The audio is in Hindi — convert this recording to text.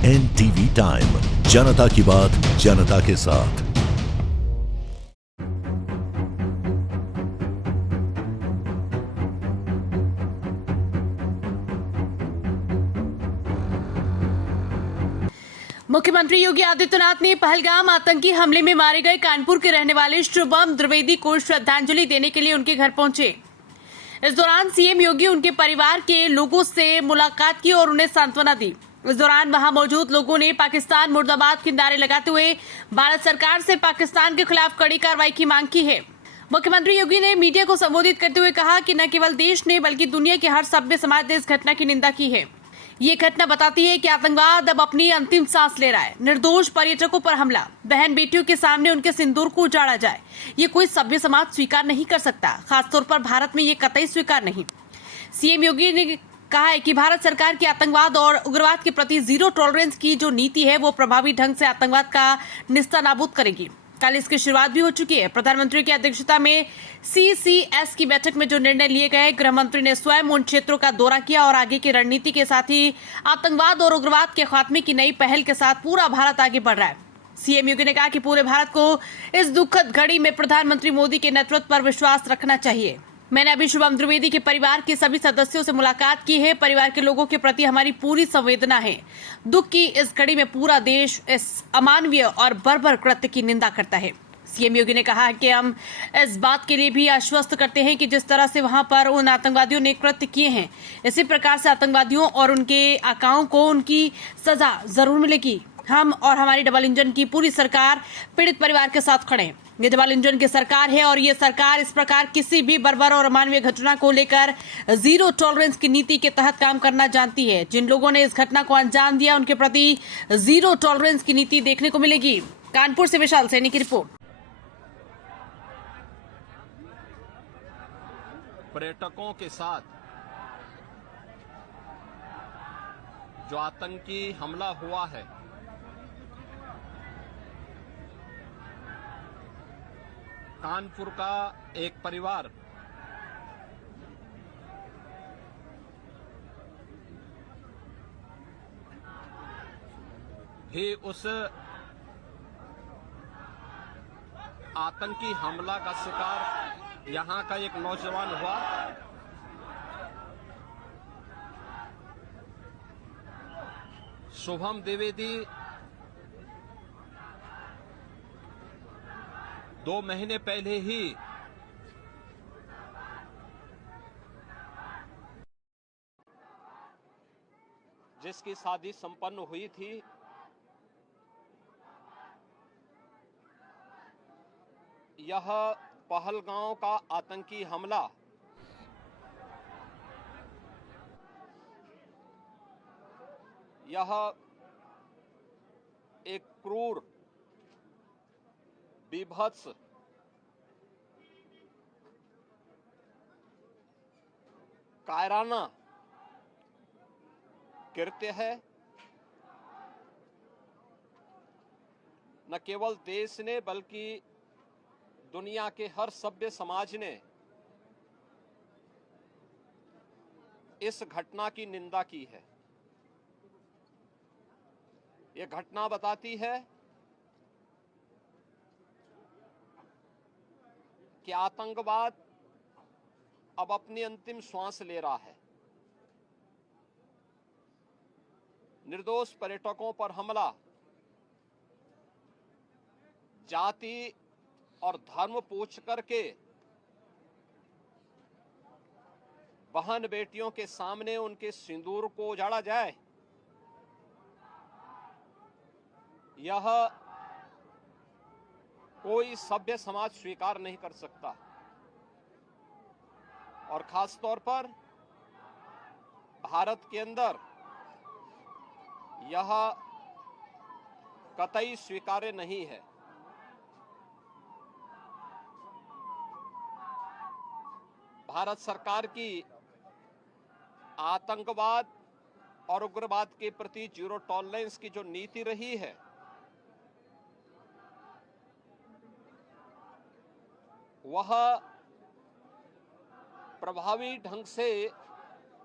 NTV टाइम, जनता की बात जनता के साथ। मुख्यमंत्री योगी आदित्यनाथ ने पहलगाम आतंकी हमले में मारे गए कानपुर के रहने वाले शुभम द्विवेदी को श्रद्धांजलि देने के लिए उनके घर पहुंचे। इस दौरान सीएम योगी उनके परिवार के लोगों से मुलाकात की और उन्हें सांत्वना दी। इस दौरान वहां मौजूद लोगों ने पाकिस्तान मुर्दाबाद के नारे लगाते हुए भारत सरकार से पाकिस्तान के खिलाफ कड़ी कार्रवाई की मांग की है। मुख्यमंत्री योगी ने मीडिया को संबोधित करते हुए कहा कि न केवल देश ने बल्कि दुनिया के हर सभ्य समाज ने इस घटना की निंदा की है। ये घटना बताती है कि आतंकवाद अब अपनी अंतिम सांस ले रहा है। निर्दोष पर्यटकों पर हमला, बहन बेटियों के सामने उनके सिंदूर को उजाड़ा जाए, ये कोई सभ्य समाज स्वीकार नहीं कर सकता। खासतौर पर भारत में ये कतई स्वीकार नहीं। सीएम योगी ने कहा है कि भारत सरकार की आतंकवाद और उग्रवाद के प्रति जीरो टॉलरेंस की जो नीति है वो प्रभावी ढंग से आतंकवाद का निस्तानाबूद करेगी। कल इसकी शुरुआत भी हो चुकी है। प्रधानमंत्री की अध्यक्षता में सीसीएस की बैठक में जो निर्णय लिए गए, गृह मंत्री ने स्वयं उन क्षेत्रों का दौरा किया और आगे की रणनीति के साथ ही आतंकवाद और उग्रवाद के खात्मे की नई पहल के साथ पूरा भारत आगे बढ़ रहा है। सीएम योगी ने कहा कि पूरे भारत को इस दुखद घड़ी में प्रधानमंत्री मोदी के नेतृत्व पर विश्वास रखना चाहिए। मैंने अभी शुभम द्विवेदी के परिवार के सभी सदस्यों से मुलाकात की है। परिवार के लोगों के प्रति हमारी पूरी संवेदना है। दुख की इस घड़ी में पूरा देश इस अमानवीय और बर्बर कृत्य की निंदा करता है। सीएम योगी ने कहा कि हम इस बात के लिए भी आश्वस्त करते हैं कि जिस तरह से वहां पर उन आतंकवादियों ने कृत्य किए हैं, इसी प्रकार से आतंकवादियों और उनके आकाओं को उनकी सजा जरूर मिलेगी। हम और हमारी डबल इंजन की पूरी सरकार पीड़ित परिवार के साथ खड़े हैं। ये डबल इंजन की सरकार है और ये सरकार इस प्रकार किसी भी बर्बर और अमानवीय घटना को लेकर जीरो टॉलरेंस की नीति के तहत काम करना जानती है। जिन लोगों ने इस घटना को अंजाम दिया उनके प्रति जीरो टॉलरेंस की नीति देखने को मिलेगी। कानपुर से विशाल सैनी की रिपोर्ट। पर्यटकों के साथ जो आतंकी हमला हुआ है, कानपुर का एक परिवार भी उस आतंकी हमला का शिकार यहां का एक नौजवान हुआ। शुभम द्विवेदी 2 महीने पहले ही जिसकी शादी संपन्न हुई थी, यह पहलगांव का आतंकी हमला यह एक क्रूर, बीभत्स, कायराना कृत्य है। न केवल देश ने बल्कि दुनिया के हर सभ्य समाज ने इस घटना की निंदा की है। यह घटना बताती है कि आतंकवाद अब अपनी अंतिम श्वास ले रहा है। निर्दोष पर्यटकों पर हमला जाति और धर्म पूछ करके बहन बेटियों के सामने उनके सिंदूर को उजाड़ा जाए, यह कोई सभ्य समाज स्वीकार नहीं कर सकता। और खास तौर पर भारत के अंदर यह कतई स्वीकार्य नहीं है। भारत सरकार की आतंकवाद और उग्रवाद के प्रति जीरो टॉलरेंस की जो नीति रही है, वह प्रभावी ढंग से